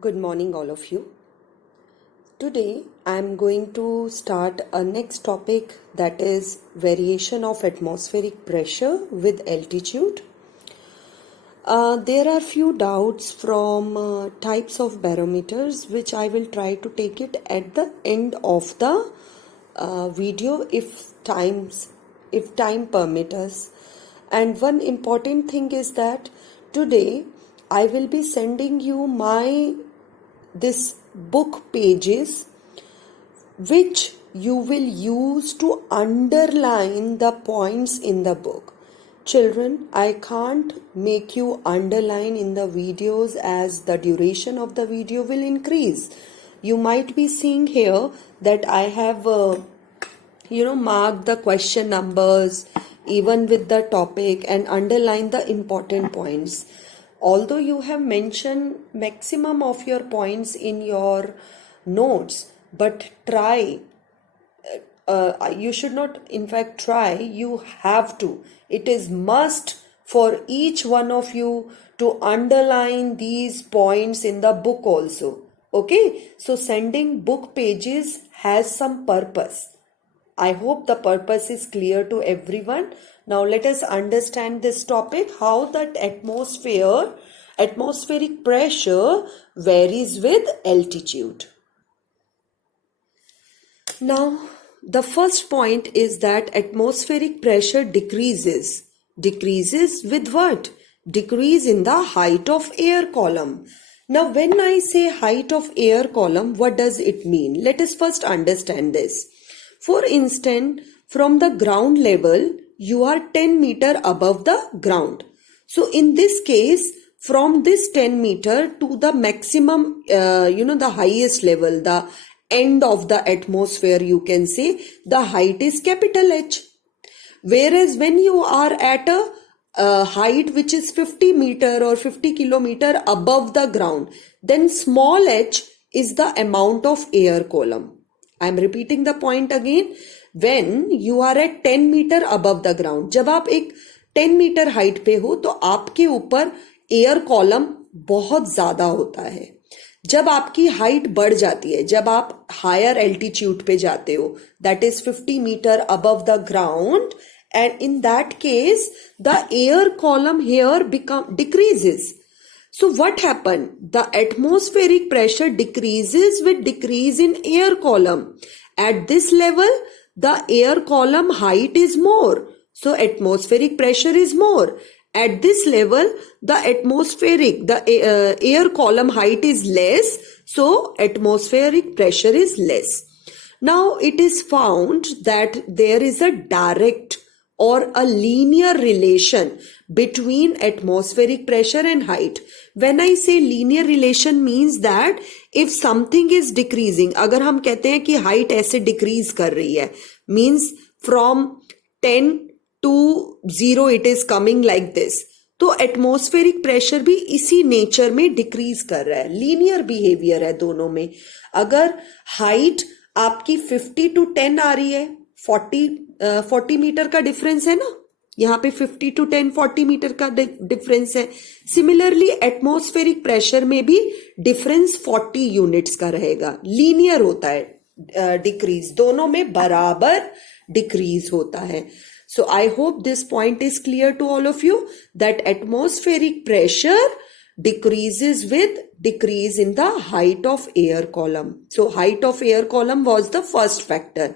Good morning, all of you. Today, I am going to start a next topic, that is variation of atmospheric pressure with altitude. There are few doubts from types of barometers, which I will try to take it at the end of the video if time permit us. And one important thing is that today I will be sending you this book pages which you will use to underline the points in the book. Children, I can't make you underline in the videos as the duration of the video will increase. You might be seeing here that I have marked the question numbers even with the topic and underline the important points. Although you have mentioned maximum of your points in your notes, but try, you should not in fact try, you have to. It is must for each one of you to underline these points in the book also. Okay, so sending book pages has some purpose. I hope the purpose is clear to everyone. Now let us understand this topic, how that atmospheric pressure varies with altitude. Now, the first point is that atmospheric pressure decreases. Decreases with what? Decrease in the height of air column. Now, when I say height of air column, what does it mean? Let us first understand this. For instance, from the ground level, you are 10 meter above the ground. So in this case, from this 10 meter to the maximum, the highest level, the end of the atmosphere, you can say, the height is capital H. Whereas when you are at a height which is 50 meter or 50 kilometer above the ground, then small h is the amount of air column. I am repeating the point again. When you are at 10 meter above the ground, जब आप एक 10 metre height पे हो तो आपके ऊपर air column बहुत ज्यादा होता है. जब आपकी हाइट बढ़ जाती है, जब आप हायर एल्टीट्यूड पे जाते हो, that is 50 metre above the ground, and in that case the air column here decreases. So what happened? The atmospheric pressure decreases with decrease in air column. At this level, the air column height is more. So atmospheric pressure is more. At this level, the air column height is less. So atmospheric pressure is less. Now it is found that there is a direct or a linear relation between atmospheric pressure and height. When I say linear relation means that if something is decreasing, अगर हम कहते हैं कि height ऐसे decrease कर रही है, means from 10 to 0 it is coming like this, तो atmospheric pressure भी इसी nature में decrease कर रहा है. linear behavior है दोनों में. अगर height आपकी 50 to 10 आ रही है, 40 मीटर का डिफरेंस है ना, यहाँ पे 50 to 10 40 मीटर का डिफरेंस है. सिमिलरली एटमॉस्फेरिक प्रेशर में भी डिफरेंस 40 यूनिट्स का रहेगा. लीनियर होता है डिक्रीज, दोनों में बराबर डिक्रीज होता है. So I hope this point is clear to all of you that atmospheric pressure decreases with decrease in the height of air column. So height of air column was the first factor.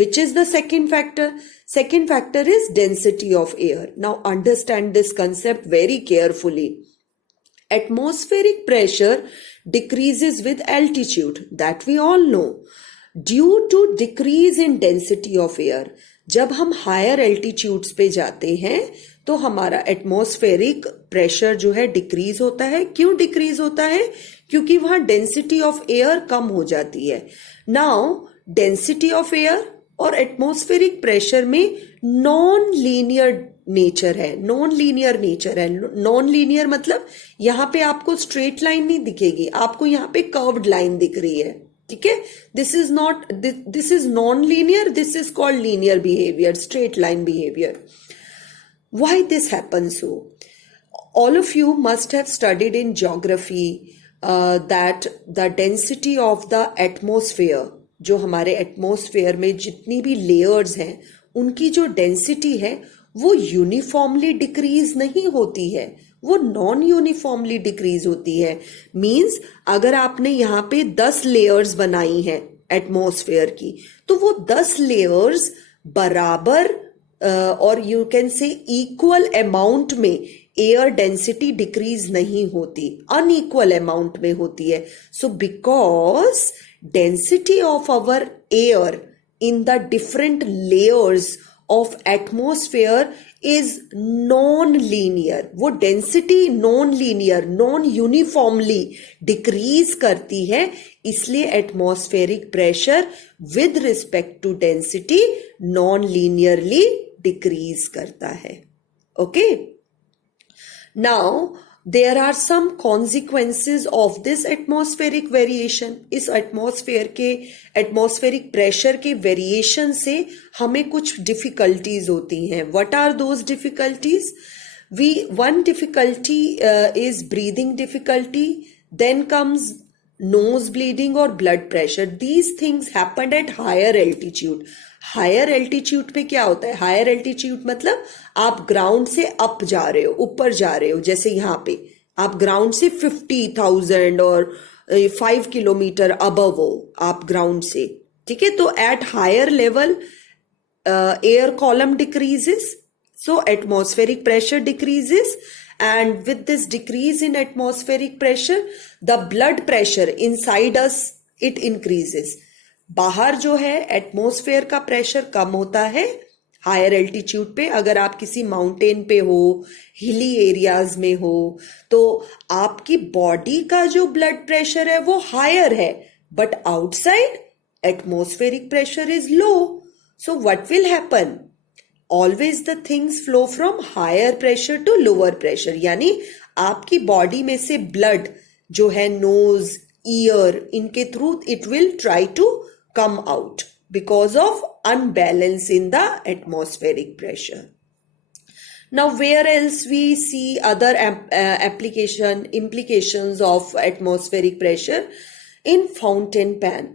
Which is the second factor? Second factor is density of air. Now understand this concept very carefully. Atmospheric pressure decreases with altitude. That we all know. Due to decrease in density of air. जब हम higher altitudes पे जाते हैं तो हमारा atmospheric pressure जो है decrease होता है. क्यों डिक्रीज होता है? क्योंकि वहां डेंसिटी ऑफ एयर कम हो जाती है. नाउ डेंसिटी ऑफ एयर और एटमॉस्फेरिक प्रेशर में नॉन लीनियर नेचर है. नॉन लीनियर मतलब यहां पे आपको स्ट्रेट लाइन नहीं दिखेगी, आपको यहां पे कर्व्ड लाइन दिख रही है. ठीक है, this is non linear, this is called linear behaviour, straight line behaviour. Why this happens so? All of you must have studied in geography that the density of the atmosphere, जो हमारे atmosphere में जितनी भी layers हैं उनकी जो density है वो यूनिफॉर्मली डिक्रीज नहीं होती है, वो नॉन यूनिफॉर्मली डिक्रीज होती है। मींस अगर आपने यहाँ पे 10 लेयर्स बनाई हैं एटमॉस्फेयर की, तो वो 10 लेयर्स बराबर और you can say equal amount में एयर डेंसिटी डिक्रीज नहीं होती, अनइक्वल अमाउंट में होती है। So because density of our air in the different layers of atmosphere is non linear, वो density non linear, non uniformly decrease करती है, इसलिए atmospheric pressure with respect to density non linearly decrease करता है। Okay, now there are some consequences of this atmospheric variation। इस atmosphere के atmospheric pressure के variation से हमें कुछ डिफिकल्टीज होती हैं। What are those difficulties? One difficulty is breathing difficulty, then comes nose bleeding और blood pressure. These things happen at higher altitude. Higher altitude पे क्या होता है? हायर एल्टीट्यूड मतलब आप ग्राउंड से अप जा रहे हो, ऊपर जा रहे हो। जैसे यहाँ पे आप ग्राउंड से 50,000 और 5 किलोमीटर अबव हो आप ग्राउंड से, ठीक है। तो at higher level air column decreases, so atmospheric pressure decreases, and with this decrease in atmospheric pressure the blood pressure inside us it increases। बाहर जो है एटमॉस्फेयर का प्रेशर कम होता है हायर एल्टीट्यूड पे। अगर आप किसी माउंटेन पे हो, हिली एरियाज में हो, तो आपकी बॉडी का जो ब्लड प्रेशर है वो हायर है, but outside atmospheric pressure is low. So what will happen? Always the things flow from higher pressure to lower pressure, यानी आपकी बॉडी में से ब्लड जो है नोज, ईयर, इनके through it will try to come out because of unbalance in the atmospheric pressure. Now, where else we see other implications of atmospheric pressure? In fountain pen.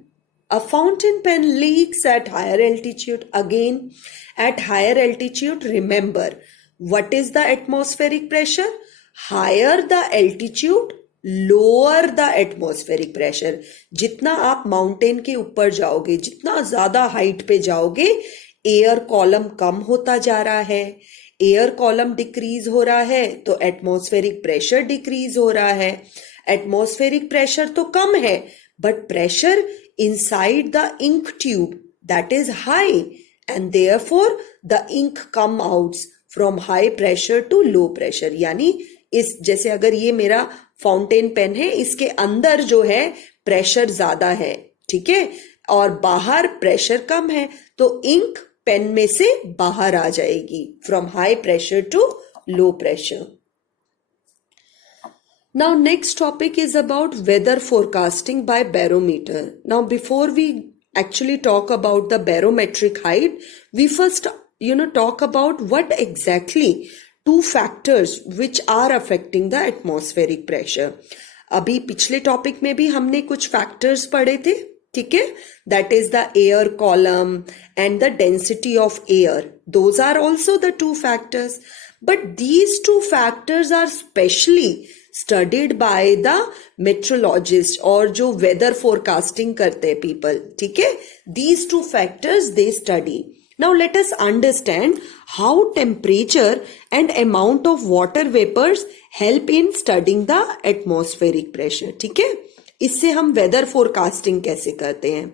A fountain pen leaks at higher altitude. Again, at higher altitude, remember, what is the atmospheric pressure? Higher the altitude, lower the atmospheric pressure. जितना आप mountain के ऊपर जाओगे, जितना ज्यादा height पे जाओगे, air column कम होता जा रहा है। एयर कॉलम डिक्रीज हो रहा है तो एटमॉस्फेरिक प्रेशर डिक्रीज हो रहा है। एटमॉस्फेरिक प्रेशर तो कम है, but pressure inside the ink tube that is high, and therefore the ink come outs from high pressure to low pressure. यानी इस जैसे अगर ये मेरा फाउंटेन पेन है, इसके अंदर जो है प्रेशर ज्यादा है, ठीक है, और बाहर प्रेशर कम है, तो इंक पेन में से बाहर आ जाएगी from high pressure to low pressure. Now next topic is about weather forecasting by barometer. Now before we actually talk about the barometric height, we first talk about what exactly two factors which are affecting the atmospheric pressure। अभी पिछले topic में भी हमने कुछ factors पढ़े थे, ठीक है, that is the air column and the density of air. Those are also the two factors, but these two factors are specially studied by the metrologist, और जो वेदर फोरकास्टिंग करते हैं पीपल, ठीक है, these two factors they study. Now let us understand how temperature and amount of water vapors help in studying the atmospheric pressure, ठीक है। इससे हम weather forecasting कैसे करते हैं?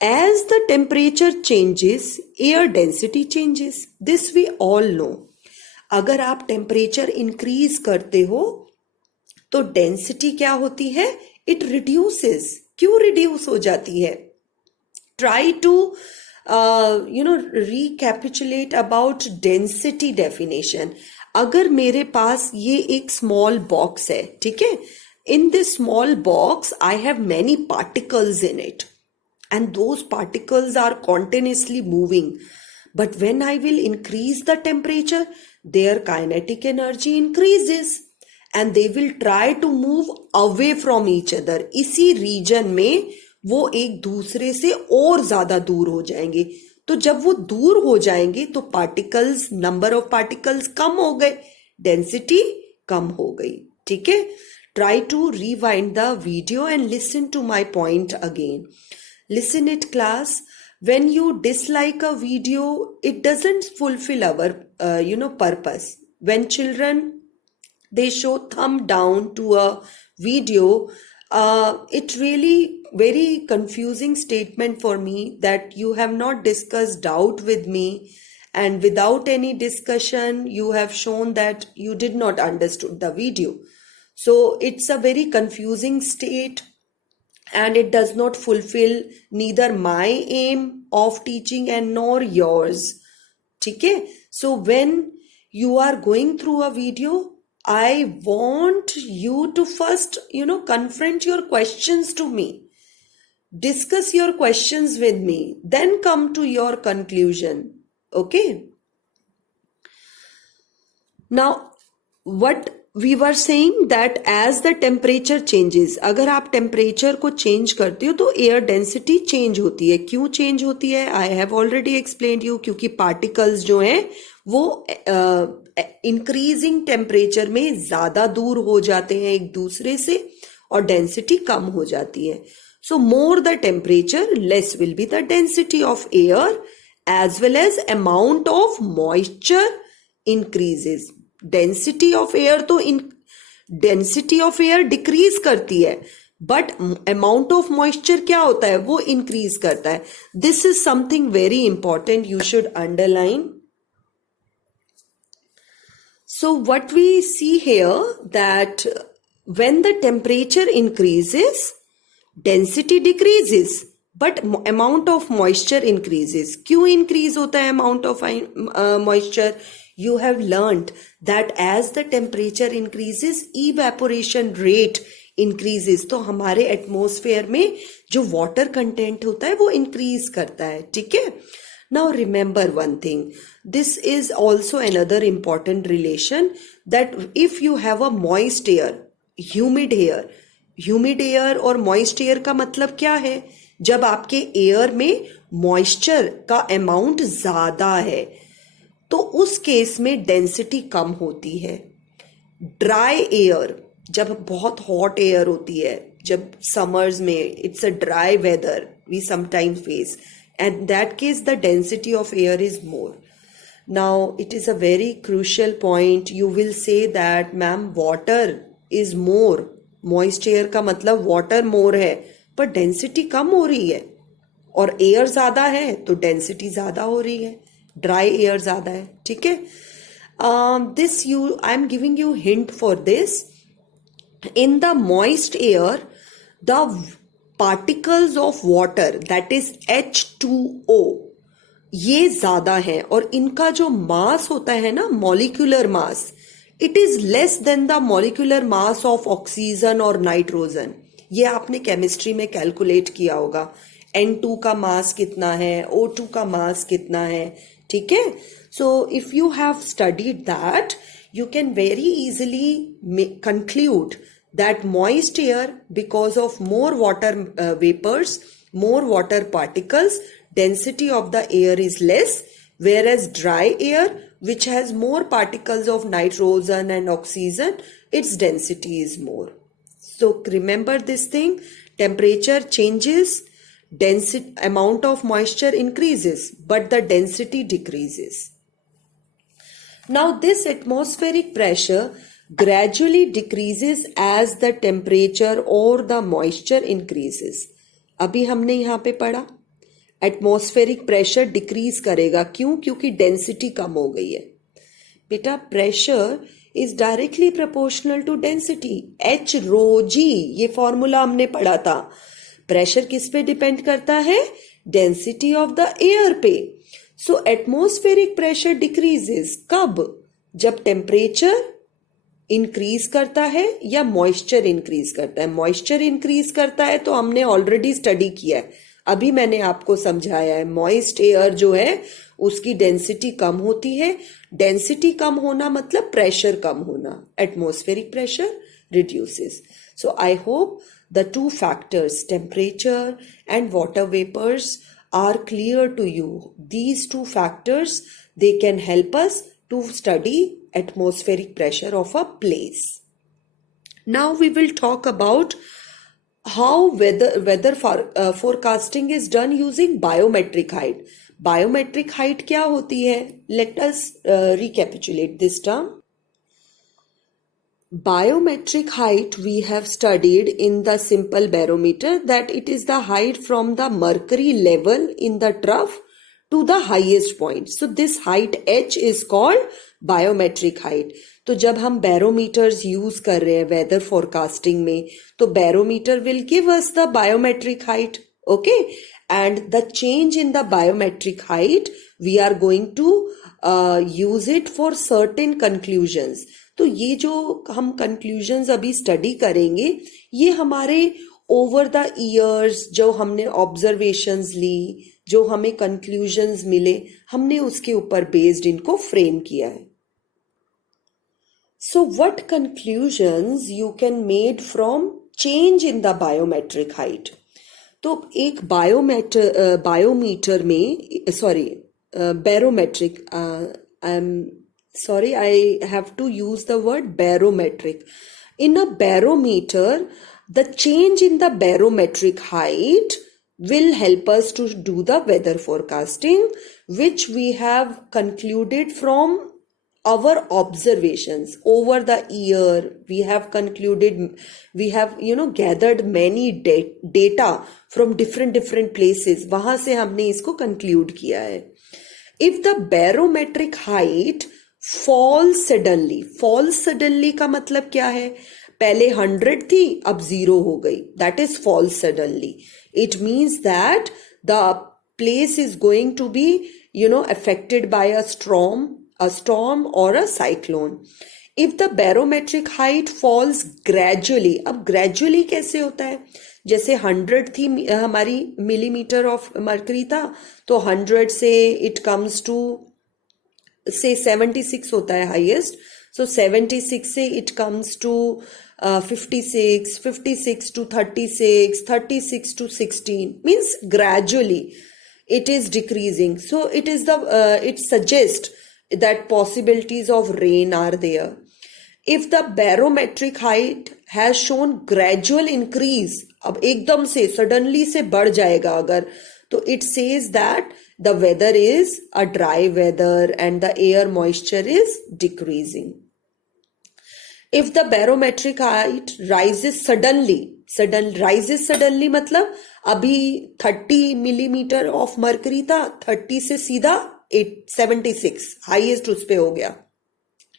As the temperature changes, air density changes. This we all know. अगर आप temperature increase करते हो तो density क्या होती है? It reduces. क्यों reduce हो जाती है? Try to recapitulate about density definition। अगर मेरे पास ये एक small box है, ठीक है, in this small box I have many particles in it, and those particles are continuously moving, but when I will increase the temperature, their kinetic energy increases, and they will try to move away from each other. इसी reason में वो एक दूसरे से और ज्यादा दूर हो जाएंगे. तो जब वो दूर हो जाएंगे तो पार्टिकल्स, नंबर ऑफ पार्टिकल्स कम हो गए, डेंसिटी कम हो गई. ठीक है. Try to rewind the video and listen to my point again. Listen it, class. When you dislike a video, it doesn't fulfill our purpose. When children, they show thumb down to a video, it really very confusing statement for me that you have not discussed out with me, and without any discussion you have shown that you did not understood the video. So it's a very confusing state, and it does not fulfill neither my aim of teaching and nor yours. Okay? So when you are going through a video, I want you to first, confront your questions to me. Discuss your questions with me. Then come to your conclusion. Okay? Now, what we were saying that as the temperature changes, अगर आप temperature को change करते हो तो air density change होती है. क्यों change होती है? I have already explained you. क्योंकि पार्टिकल्स जो हैं वो इंक्रीजिंग टेम्परेचर में ज्यादा दूर हो जाते हैं एक दूसरे से और डेंसिटी कम हो जाती है. So more the temperature, less will be the density of air, as well as amount of moisture increases. Density of air तो डेंसिटी ऑफ एयर डिक्रीज करती है, बट अमाउंट ऑफ मॉइस्चर क्या होता है? वो इंक्रीज करता है. This is something very important, you should underline. So what we see here that when the temperature increases, density decreases, but amount of moisture increases. क्यों increase होता है amount of moisture? You have learned that as the temperature increases, evaporation rate increases. तो हमारे atmosphere में जो water content होता है वो इंक्रीज करता है. ठीक है. Now remember one thing. This is also another important relation, that if you have a moist air, humid air और moist air का मतलब क्या है? जब आपके एयर में मॉइस्चर का अमाउंट ज्यादा है तो उस केस में डेंसिटी कम होती है. ड्राई एयर, जब बहुत हॉट एयर होती है, जब समर्स में it's a dry weather we sometimes face, and that case the density of air is more. Now it is a very crucial point. You will say that ma'am water is more, moist air का मतलब water more है, पर density कम हो रही है, और air ज्यादा है तो डेंसिटी ज्यादा हो रही है, ड्राई एयर ज्यादा है. ठीक है. This I am giving you hint for this. In the moist air the particles of water, that is H2O, ये ज्यादा है, और इनका जो मास होता है ना, molecular mass, it is less than the molecular mass of oxygen और नाइट्रोजन. ये आपने केमिस्ट्री में कैलकुलेट किया होगा. N2 का मास कितना है, O2 का मास कितना है. ठीक है. So if you have studied that, you can very easily conclude that moist air, because of more water vapors, more water particles, density of the air is less, whereas dry air, which has more particles of nitrogen and oxygen, its density is more. So remember this thing, temperature changes, density, amount of moisture increases, but the density decreases. Now this atmospheric pressure gradually decreases as the temperature or the moisture increases. अभी हमने यहाँ पे पढ़ा atmospheric pressure decrease करेगा. क्यों? क्योंकि density कम हो गई है. बेटा pressure is directly proportional to density. H rho G, ये फॉर्मूला हमने पढ़ा था. प्रेशर किस पे डिपेंड करता है? डेंसिटी ऑफ द एयर पे. सो एटमॉस्फेरिक प्रेशर डिक्रीजेस कब? जब टेम्परेचर इंक्रीज करता है या मॉइस्चर इंक्रीज करता है. मॉइस्चर इंक्रीज करता है तो हमने ऑलरेडी स्टडी किया है, अभी मैंने आपको समझाया है. मॉइस्ट एयर जो है उसकी डेंसिटी कम होती है, डेंसिटी कम होना मतलब प्रेशर कम होना, atmospheric pressure reduces. So I hope the two factors, temperature and water vapors, are clear to you. These two factors, they can help us to study atmospheric pressure of a place. Now we will talk about how forecasting is done using biometric height. Biometric height क्या होती है? Let us recapitulate this term. Biometric height we have studied in the simple barometer, that it is the height from the mercury level in the trough to the highest point. So this height h is called biometric height. तो जब हम barometers use कर रहे हैं weather forecasting में, तो barometer will give us the biometric height. Okay, and the change in the biometric height we are going to use it for certain conclusions. तो ये जो हम कंक्लूजन्स अभी स्टडी करेंगे, ये हमारे ओवर द ईयर्स जो हमने ऑब्जर्वेशंस ली, जो हमें कंक्लूजन्स मिले, हमने उसके ऊपर बेस्ड इनको फ्रेम किया है. So what conclusions you can made from change in the biometric height? तो एक बायोमीटर में barometric, I have to use the word barometric. In a barometer, the change in the barometric height will help us to do the weather forecasting, which we have concluded from our observations over the year. We have gathered many data from different places. वहां से हमने इसको conclude किया है. If the barometric height falls suddenly का मतलब क्या है? पहले 100 थी, अब 0 हो गई. That is falls suddenly. It means that the place is going to be, affected by a storm or a cyclone. If the barometric height falls gradually, अब gradually कैसे होता है? जैसे 100 थी हमारी मिलीमीटर ऑफ मर्करी था, तो 100 से it comes to say 76 होता है हाईएस्ट. So 76 से it comes to 56 to 36 to 16, means gradually it is decreasing. So it suggests that possibilities of rain are there. If the barometric height has shown gradual increase, अब एकदम से suddenly से बढ़ जाएगा अगर, तो it says that the weather is a dry weather and the air moisture is decreasing. If the barometric height rises suddenly मतलब अभी 30 मिलीमीटर ऑफ मर्करी था, 30 से सीधा 76 हाईएस्ट उस पे हो गया.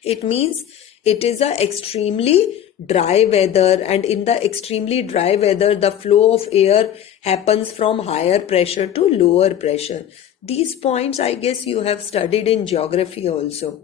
It means it is a extremely dry weather, and in the extremely dry weather the flow of air happens from higher pressure to lower pressure. These points I guess you have studied in geography also.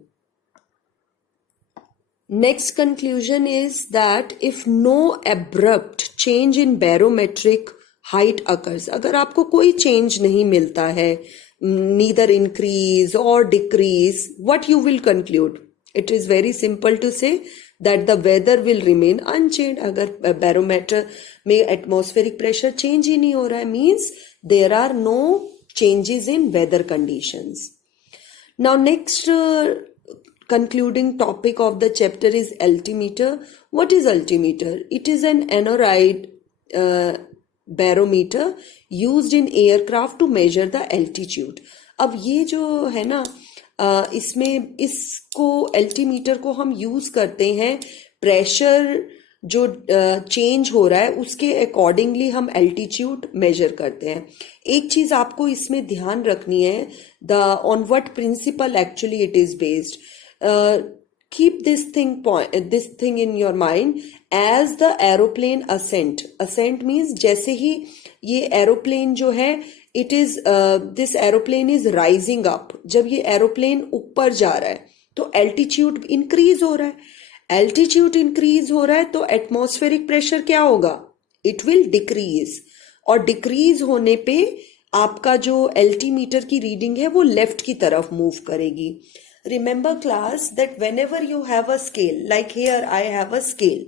Next conclusion is that if no abrupt change in barometric height occurs, अगर आपको कोई change नहीं मिलता है, neither increase or decrease, what you will conclude? It is very simple to say that the weather will remain unchanged. अगर barometer में atmospheric pressure change ही नहीं हो रहा है, means there are no changes in weather conditions. Now next concluding topic of the chapter is altimeter. What is altimeter? It is an aneroid barometer used in aircraft to measure the altitude. अब ये जो है ना, इसमें इसको altimeter को हम use करते हैं प्रेशर जो चेंज हो रहा है उसके अकॉर्डिंगली हम एल्टीट्यूड मेजर करते हैं. एक चीज आपको इसमें ध्यान रखनी है, the on what principle actually it is based. Keep this thing in your mind. As the aeroplane ascent means जैसे ही ये एरोप्लेन जो है, this aeroplane is rising up. जब ये एरोप्लेन ऊपर जा रहा है तो एल्टीट्यूड इंक्रीज हो रहा है. एल्टीट्यूड इंक्रीज हो रहा है तो एटमॉस्फेरिक प्रेशर क्या होगा? It will decrease. और डिक्रीज होने पे आपका जो एल्टीमीटर की रीडिंग है वो लेफ्ट की तरफ मूव करेगी. Remember class that whenever you have a scale, like here I have a scale.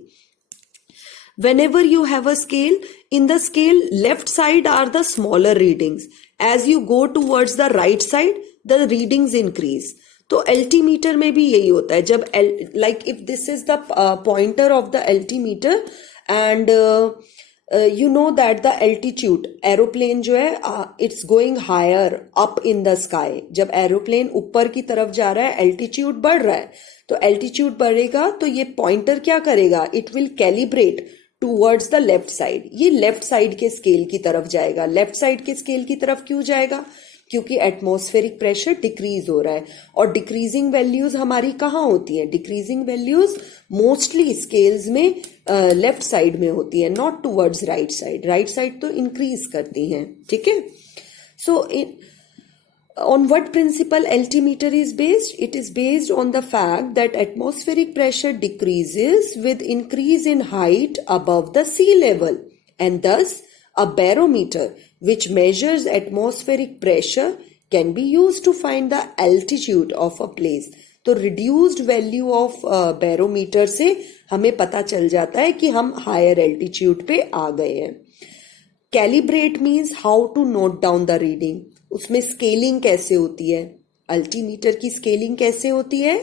Whenever you have a scale, in the scale left side are the smaller readings. As you go towards the right side, the readings increase. तो altimeter में भी यही होता है. जब like if this is the pointer of the altimeter and you know that the altitude aeroplane जो है it's going higher up in the sky. जब एरोप्लेन ऊपर की तरफ जा रहा है एल्टीट्यूड बढ़ रहा है, तो एल्टीट्यूड बढ़ेगा तो ये पॉइंटर क्या करेगा, it will calibrate towards the left side. ये लेफ्ट साइड के स्केल की तरफ जाएगा. लेफ्ट साइड के स्केल की तरफ क्यों जाएगा, क्योंकि एटमॉस्फेरिक प्रेशर डिक्रीज हो रहा है. और डिक्रीजिंग वैल्यूज हमारी कहाँ होती हैं, डिक्रीजिंग वैल्यूज मोस्टली स्केल्स में लेफ्ट साइड में होती है, not towards right side. Right side तो इंक्रीज करती हैं. ठीक है. सो on what principle altimeter is based? It is based on the fact that atmospheric pressure decreases with increase in height above the sea level, and thus a barometer which measures atmospheric pressure can be used to find the altitude of a place. तो reduced value of barometer से हमें पता चल जाता है कि हम higher altitude पे आ गए हैं. Calibrate means how to note down the reading. उसमें स्केलिंग कैसे होती है, अल्टीमीटर की स्केलिंग कैसे होती है,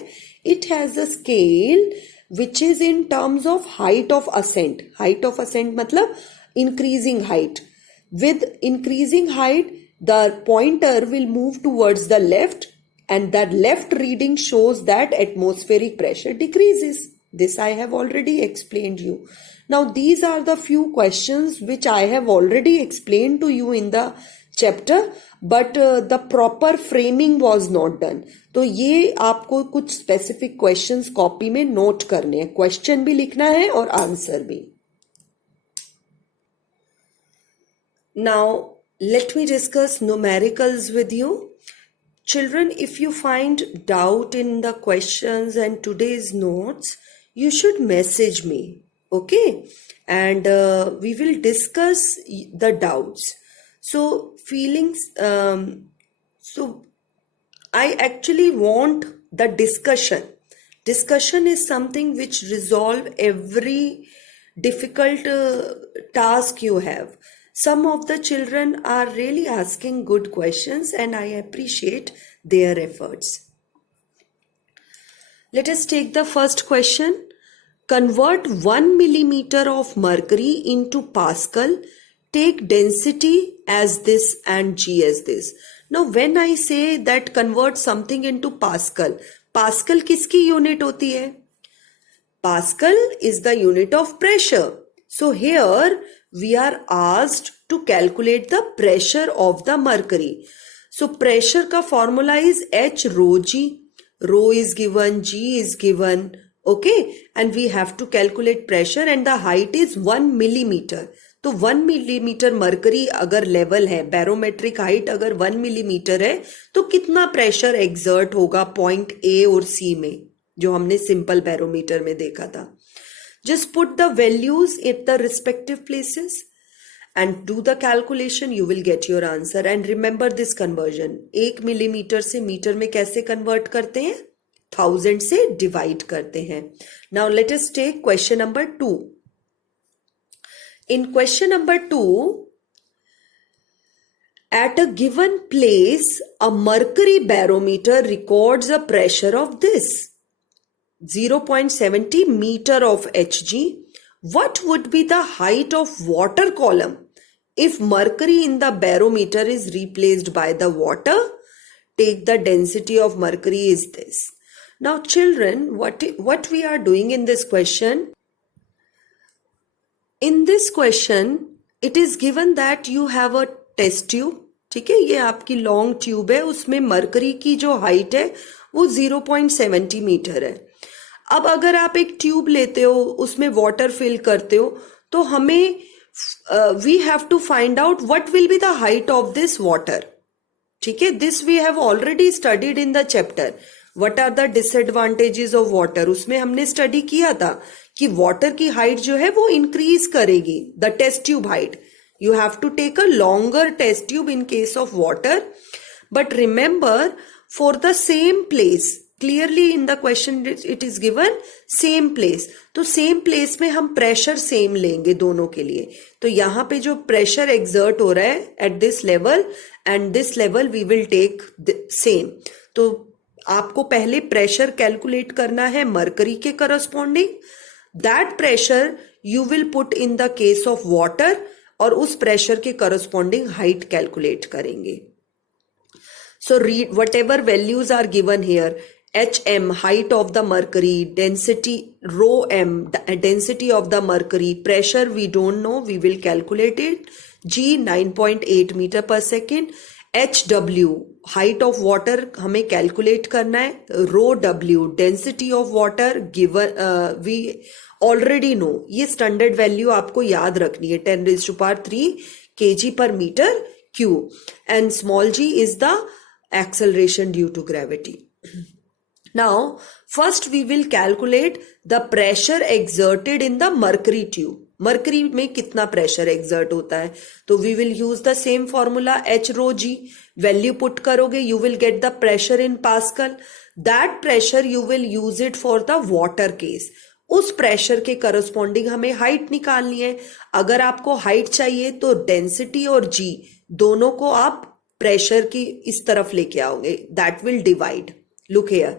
it has a scale which is in terms of height of ascent. Height of ascent मतलब increasing height. With increasing height the pointer will move towards the left and that left reading shows that atmospheric pressure decreases. This I have already explained you. Now these are the few questions which I have already explained to you in the chapter, but the proper framing was not done. तो ये आपको कुछ specific questions copy में note करने हैं. Question भी लिखना है और answer भी. Now let me discuss numericals with you. Children, if you find doubt in the questions and today's notes, you should message me, okay? And we will discuss the doubts. So feelings, so I actually want the discussion. Discussion is something which resolve every difficult task you have. Some of the children are really asking good questions and I appreciate their efforts. Let us take the first question. Convert 1 millimeter of mercury into Pascal. Take density as this and G as this. Now when I say that convert something into Pascal, Pascal किसकी unit होती है? Pascal is the unit of pressure. So here we are asked to calculate the pressure of the mercury. So pressure का formula is H rho G. Rho is given, G is given, okay? And we have to calculate pressure and the height is 1 millimeter. तो 1 millimeter mercury अगर level है, barometric height अगर 1 millimeter है, तो कितना pressure exert होगा point A और C में, जो हमने simple barometer में देखा था. Just put the values at the respective places and do the calculation. You will get your answer. And remember this conversion. 1 millimeter से मीटर में कैसे convert करते हैं? 1000 से divide करते हैं. Now let us take question number 2. In question number 2, at a given place, a mercury barometer records a pressure of this. 0.70 meter of Hg. What would be the height of water column if mercury in the barometer is replaced by the water? Take the density of mercury is this. Now children, what we are doing in this question? In this question, it is given that you have a test tube. ठीक है, ये आपकी long tube है, उसमें mercury की जो height है वो 0.70 मीटर है. अब अगर आप एक ट्यूब लेते हो, उसमें वाटर फिल करते हो, तो हमें we have to find out what will be the height of this water. ठीक है, this we have already studied in the chapter. What are the disadvantages of water, उसमें हमने स्टडी किया था कि वाटर की हाइट जो है वो इंक्रीज करेगी, the test tube height. You have to take a longer test tube in case of water. But remember, for the same place, clearly in the question it is given same place, तो same place में हम pressure same लेंगे दोनों के लिए। तो यहां पे जो प्रेशर एक्सर्ट हो रहा है at this level and this level we will take same. तो आपको पहले प्रेशर कैलकुलेट करना है मरकरी के corresponding, that pressure you will put in the case of water, और उस प्रेशर के करस्पॉन्डिंग हाइट कैलकुलेट करेंगे। So read whatever values are given here. HM, height of the mercury, density, rho m, density of the mercury, pressure we don't know, we will calculate it. G, 9.8 meter per second. HW, height of water हमें calculate करना है. Rho W, density of water given, we already know. ये standard value आपको याद रखनी है, 10 raised to power 3 kg per meter Q. And small g is the acceleration due to gravity. Now first we will calculate the pressure exerted in the mercury tube. Mercury में कितना pressure exert होता है, तो we will use the same formula H rho G, value put करोगे you will get the pressure in pascal, that pressure you will use it for the water case. उस pressure के corresponding हमें height निकालनी है। अगर आपको height चाहिए तो डेंसिटी और G दोनों को आप प्रेशर की इस तरफ लेके आओगे, that will divide. Look here,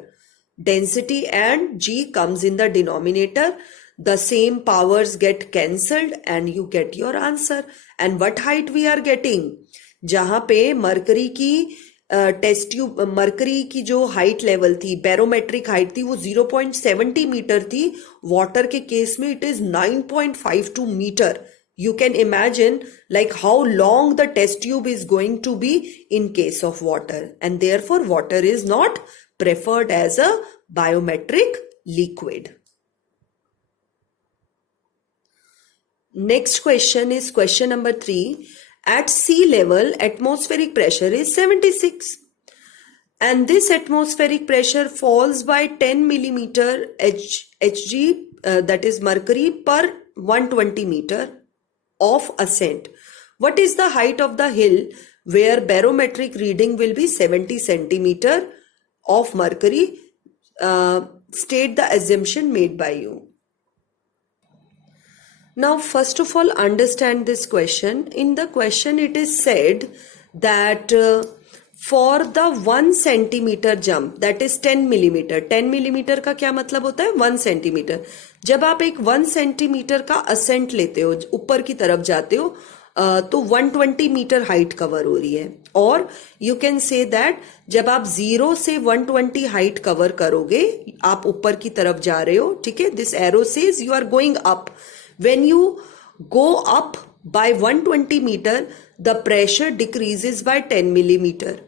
density and G comes in the denominator, the same powers get cancelled and you get your answer. And what height we are getting? जहां पे मरकरी की टेस्ट ट्यूब, मरकरी की जो height level थी, barometric height थी, वो 0.70 metre थी। Water के केस में it is 9.52 metre. You can imagine like how long the test tube is going to be in case of water, and therefore water is not preferred as a biometric liquid. Next question is question number 3. At sea level, atmospheric pressure is 76. And this atmospheric pressure falls by 10 millimeter Hg, that is mercury per 120 meter of ascent. What is the height of the hill where barometric reading will be 70 centimeter of mercury? State the assumption made by you. Now first of all understand this question. In the question it is said that for the 1 centimeter jump, that is 10 millimeter. 10 millimeter का क्या मतलब होता है? 1 centimeter. जब आप एक 1 centimeter का ascent लेते हो, ऊपर की तरफ जाते हो, तो 120 मीटर हाइट कवर हो रही है। और यू कैन से दैट जब आप 0 से 120 हाइट कवर करोगे, आप ऊपर की तरफ जा रहे हो, ठीक है। This arrow says you are going up. When you go up by 120 metre the pressure decreases by 10 millimetre.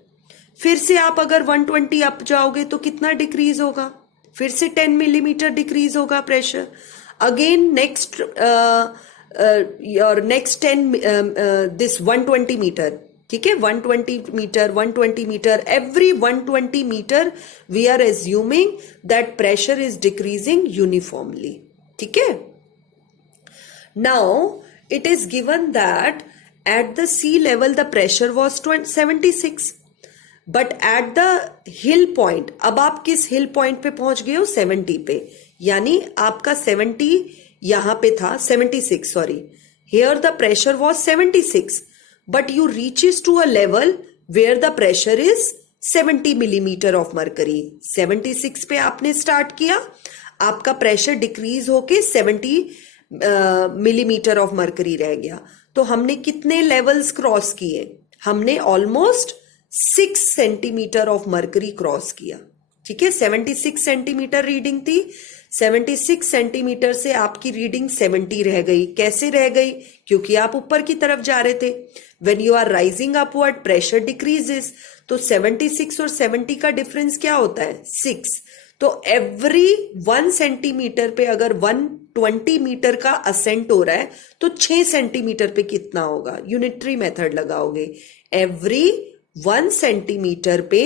फिर से आप अगर 120 अप जाओगे तो कितना डिक्रीज होगा? फिर से 10 मिलीमीटर डिक्रीज होगा pressure. Again next your next 10 this 120 metre, ठीक है, 120 metre 120 metre, every 120 metre we are assuming that pressure is decreasing uniformly, ठीक है। Now it is given that at the sea level the pressure was 76, but at the hill point, अब आप किस हिल point पे पहुंच गए हो? 70 पे, यानी आपका 70 यहां पे था, 76 sorry, here the pressure was 76 but you reaches to a level where the pressure is 70 millimetre of mercury. 76 पे आपने स्टार्ट किया, आपका प्रेशर डिक्रीज होके 70 मिलीमीटर ऑफ मरकरी रह गया। तो हमने कितने लेवल्स क्रॉस किए? हमने almost 6 centimetre of mercury cross किया, ठीक है। 76 सेंटीमीटर रीडिंग थी, 76 सेंटीमीटर से आपकी रीडिंग 70 रह गई। कैसे रह गई? क्योंकि आप ऊपर की तरफ जा रहे थे। When you are rising upward pressure decreases, तो 76 और 70 का डिफरेंस क्या होता है? 6। तो एवरी 1 सेंटीमीटर पे अगर 120 मीटर का असेंट हो रहा है तो 6 सेंटीमीटर पे कितना होगा? यूनिटरी मेथड लगाओगे। एवरी 1 सेंटीमीटर पे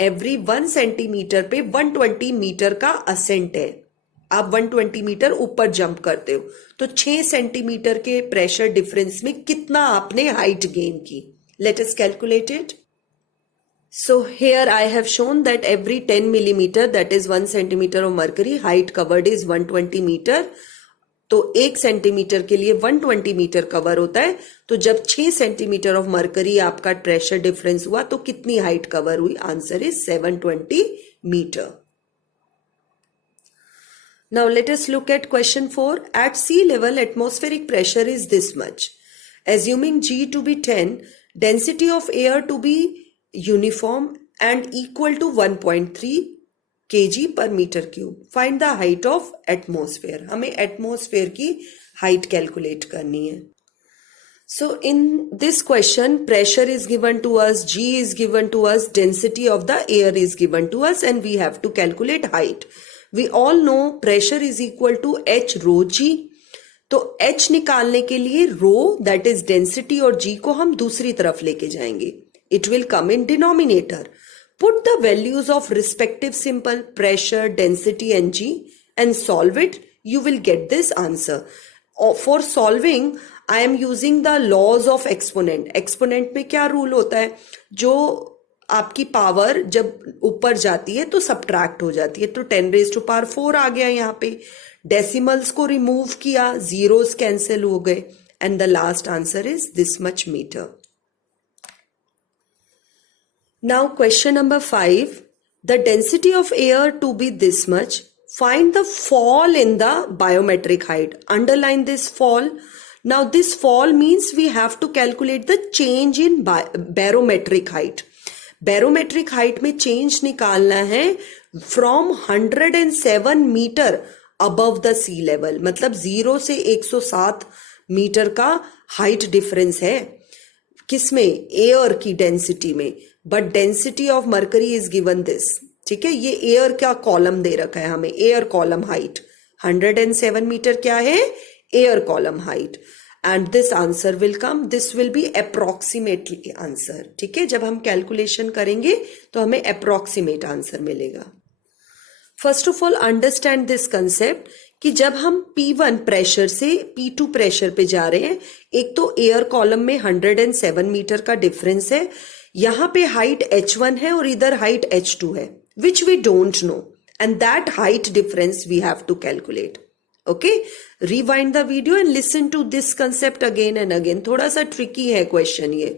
120 मीटर का असेंट है, आप 120 मीटर ऊपर जंप करते हो, तो 6 सेंटीमीटर के प्रेशर डिफरेंस में कितना आपने हाइट गेन की? Let us calculate it. So here I have shown that every 10 millimeter, that is 1 centimeter of mercury, height covered is 120 meter. तो 1 सेंटीमीटर के लिए 120 मीटर कवर होता है. तो जब 6 सेंटीमीटर ऑफ मरकरी आपका प्रेशर डिफरेंस हुआ तो कितनी हाइट कवर हुई? Answer is 720 metre. Now let us look at question 4. At sea level, atmospheric pressure is this much. Assuming G to be 10, density of air to be uniform and equal to 1.3 kg per meter cube. Find the height of atmosphere. हमें atmosphere की height calculate करनी है. So in this question, pressure is given to us, G is given to us, density of the air is given to us, and we have to calculate height. We all know pressure is equal to H rho G. तो H निकालने के लिए rho, that is density, और G को हम दूसरी तरफ लेके जाएंगे. It will come in denominator. Put the values of respective symbol, pressure, density and G, and solve it. You will get this answer. For solving, I am using the laws of exponent. Exponent में क्या rule होता है? जो आपकी power जब ऊपर जाती है तो सब्ट्रैक्ट हो जाती है. तो 10 raised to power 4 आ गया यहाँ पे. डेसिमल्स को रिमूव किया, जीरोस कैंसिल हो गए, and the last answer is this much metre. Now question number 5, the density of air to be this much. Find the fall in the biometric height. Underline this fall. Now this fall means we have to calculate the change in barometric height. Barometric height में change निकालना है from 107 meter above the sea level. मतलब 0 से 107 metre का height difference है. किसमें? Air की density में. But density of mercury is given this. ठीक है, ये एयर का कॉलम दे रखा है हमें. एयर कॉलम हाइट 107 मीटर क्या है? Air column height. And this answer will come, this will be approximately answer. ठीक है, जब हम कैलकुलेशन करेंगे तो हमें अप्रोक्सीमेट आंसर मिलेगा. First of all understand this concept कि जब हम P1 प्रेशर से P2 प्रेशर पे जा रहे हैं, एक तो एयर कॉलम में 107 मीटर का डिफरेंस है, यहां पे हाइट H1 है और इधर हाइट H2 है, which we don't know, and that height difference we have to calculate. Okay, rewind the video and listen to this concept again and again. थोड़ा सा ट्रिकी है क्वेश्चन ये.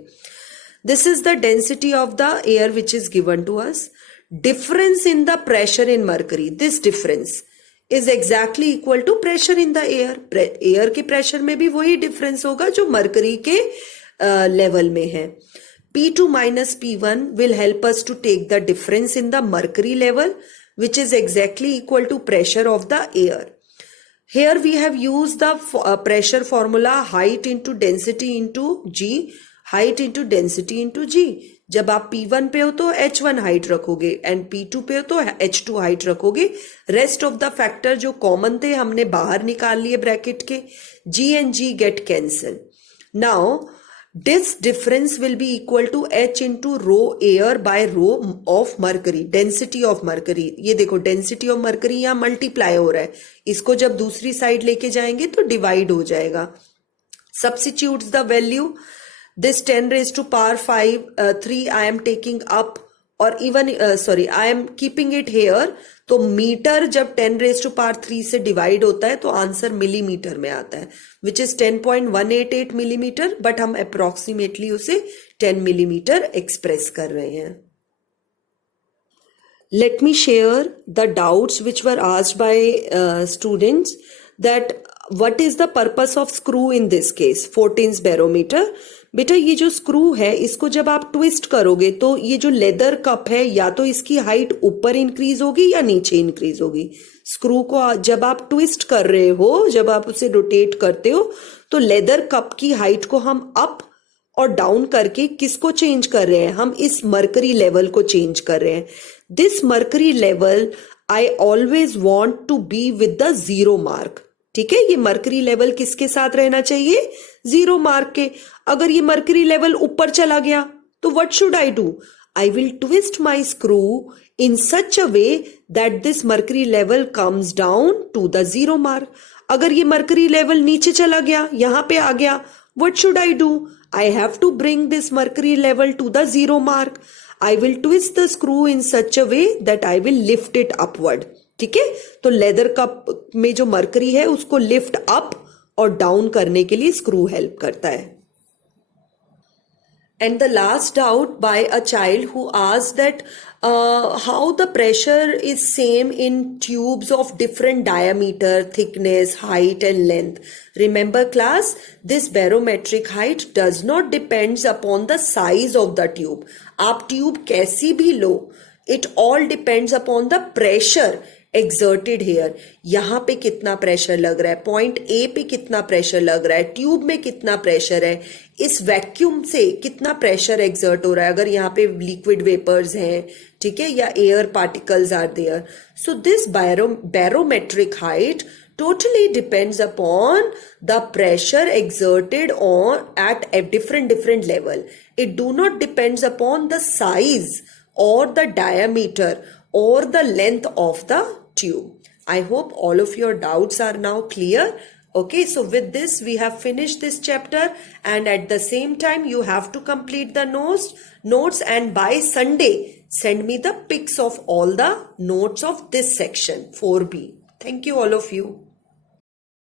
This is the density of the air which is given to us. Difference in the pressure in mercury, this difference is exactly equal to pressure in the air. Air के pressure में भी वही difference होगा जो mercury के level में है. P2 minus P1 will help us to take the difference in the mercury level, which is exactly equal to pressure of the air. Here we have used the pressure formula, height into density into G, height into density into G. जब आप P1 पे हो तो H1 height रखोगे and P2 पे हो तो H2 height रखोगे. रेस्ट ऑफ द फैक्टर जो कॉमन थे हमने बाहर निकाल लिए ब्रैकेट के. G and G get cancel. Now this difference will be equal to H into rho air by rho of mercury, density of mercury. ये देखो density of mercury यहाँ मल्टीप्लाई हो रहा है, इसको जब दूसरी साइड लेके जाएंगे तो डिवाइड हो जाएगा. Substitutes the value. This 10 raised to power 3 I am taking up, और even I am keeping it here. तो मीटर जब 10 raised to power 3 से डिवाइड होता है तो आंसर मिलीमीटर में आता है, विच इज 10.188 मिलीमीटर, बट हम अप्रोक्सीमेटली उसे 10 मिलीमीटर एक्सप्रेस कर रहे हैं. Let me share the doubts which were asked by students that what is the purpose of screw in this case. 14 barometer. बेटा ये जो स्क्रू है इसको जब आप ट्विस्ट करोगे तो ये जो लेदर कप है या तो इसकी हाइट ऊपर इंक्रीज होगी या नीचे इंक्रीज होगी. स्क्रू को जब आप ट्विस्ट कर रहे हो, जब आप उसे रोटेट करते हो तो लेदर कप की हाइट को हम अप और डाउन करके किसको चेंज कर रहे हैं? हम इस मरकरी लेवल को चेंज कर रहे हैं. This mercury level I always want to be with the zero mark. ठीक है, ये मरकरी लेवल किसके साथ रहना चाहिए? जीरो मार्क के. अगर ये मरकरी लेवल ऊपर चला गया तो what should I do? I will twist my screw in such a way that this mercury level comes down to the zero mark. अगर ये मरकरी लेवल नीचे चला गया, यहां पे आ गया, what should I do? I have to bring this mercury level to the zero mark. I will twist the screw in such a way that I will lift it upward. ठीक है, तो leather cup में जो mercury है उसको lift up और down करने के लिए स्क्रू हेल्प करता है. And the last doubt by a child who asked that how the pressure is same in tubes of different diameter, thickness, height and length. Remember class, this barometric height does not depends upon the size of the tube. आप tube कैसी भी लो, it all depends upon the pressure exerted here. यहाँ पे कितना pressure लग रहा है, point A पे कितना प्रेशर लग रहा है, ट्यूब में कितना प्रेशर है, इस वैक्यूम से कितना प्रेशर एक्सर्ट हो रहा है, अगर यहाँ पे लिक्विड वेपर्स हैं, ठीक है, या air particles are there. So this barometric height totally depends upon the pressure exerted on at a different level. It do not depends upon the size or the diameter or the length of the tube. I hope all of your doubts are now clear. Okay, so with this we have finished this chapter, and at the same time you have to complete the notes, and by Sunday send me the pics of all the notes of this section 4B. Thank you all of you.